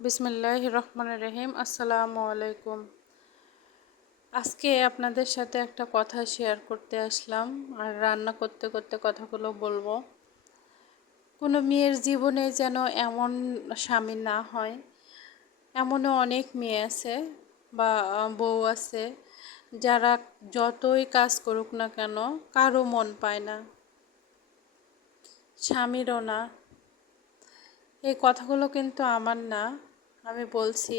বিসমিল্লাহির রহমানির রহিম। আসসালামু আলাইকুম। আজকে আপনাদের সাথে একটা কথা শেয়ার করতে আসলাম, আর রান্না করতে করতে কথাগুলো বলবো। কোনো মেয়ের জীবনে যেন এমন স্বামী না হয়। এমনও অনেক মেয়ে আছে বা বউ আছে যারা যতই কাজ করুক না কেন কারো মন পায় না, স্বামীরও না। এই কথাগুলো কিন্তু আমার না, আমি বলছি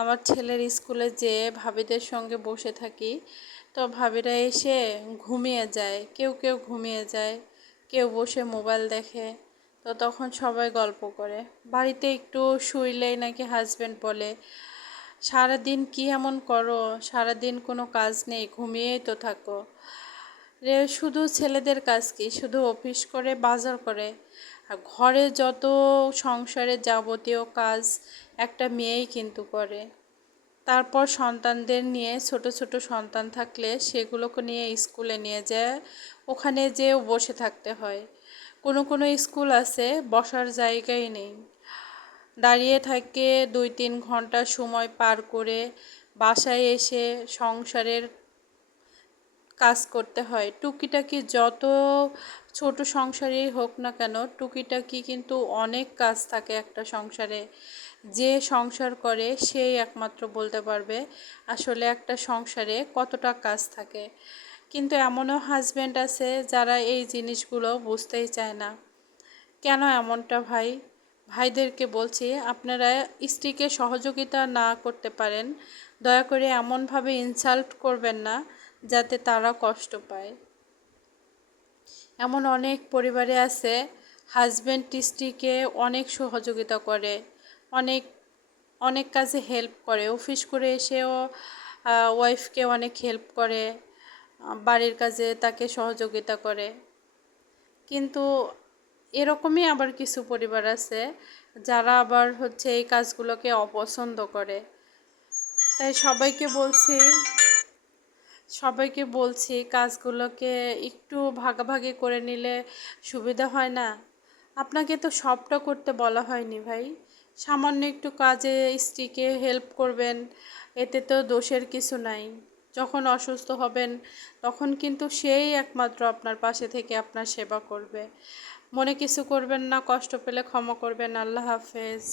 আমার ছেলের স্কুলে যে ভাবিদের সঙ্গে বসে থাকি, তো ভাবিরা এসে ঘুমিয়ে যায়, কেউ কেউ ঘুমিয়ে যায়, কেউ বসে মোবাইল দেখে। তো তখন সবাই গল্প করে, বাড়িতে একটু শুইলেই নাকি হাজব্যান্ড বলে, সারাদিন কি এমন করো, সারাদিন কোনো কাজ নেই, ঘুমিয়েই তো থাকো রে। শুধু ছেলেদের কাজ কি, শুধু অফিস করে বাজার করে, আর ঘরে যত সংসারের যাবতীয় কাজ একটা মেয়েই কিন্তু করে। তারপর সন্তানদের নিয়ে, ছোট ছোট সন্তান থাকলে সেগুলোকে নিয়ে স্কুলে নিয়ে যায়, ওখানে যেও বসে থাকতে হয়। কোনো কোনো স্কুল আছে বসার জায়গাই নেই, দাঁড়িয়ে থাকে 2-3 ঘন্টা সময় পার করে বাসায় এসে সংসারের কাজ করতে হয়। টুকিটাকি যত ছোট সংসারই হোক না কেন, টুকিটাকি কিন্তু অনেক কাজ থাকে একটা সংসারে। যে সংসার করে সেই একমাত্র বলতে পারবে আসলে একটা সংসারে কতটা কাজ থাকে। কিন্তু এমনও হাজব্যান্ড আছে যারা এই জিনিসগুলো বুঝতেই চায় না। কেন এমনটা ভাই? ভাইদেরকে বলছি, আপনারা স্ত্রীকে সহযোগিতা না করতে পারেন, দয়া করে এমনভাবে ইনসাল্ট করবেন না যাতে তারা কষ্ট পায়। এমন অনেক পরিবারে আছে হাজব্যান্ড স্ত্রীকে অনেক সহযোগিতা করে, অনেক অনেক কাজে হেল্প করে, অফিস করে এসেও ওয়াইফকে অনেক হেল্প করে, বাড়ির কাজে তাকে সহযোগিতা করে। কিন্তু এরকমই আবার কিছু পরিবার আছে যারা আবার এই কাজগুলোকে অপছন্দ করে। তাই সবাইকে বলছি কাজগুলোকে একটু ভাগাভাগি করে নিলে সুবিধা হয় না? আপনাকে তো সবটা করতে বলা হয়নি ভাই, সামান্য একটু কাজে স্ত্রীকে হেল্প করবেন, এতে তো দোষের কিছু নাই। যখন অসুস্থ হবেন তখন কিন্তু সেই একমাত্র আপনার পাশে থেকে আপনার সেবা করবে। মনে কিছু করবেন না, কষ্ট পেলে ক্ষমা করবেন। আল্লাহ হাফেজ।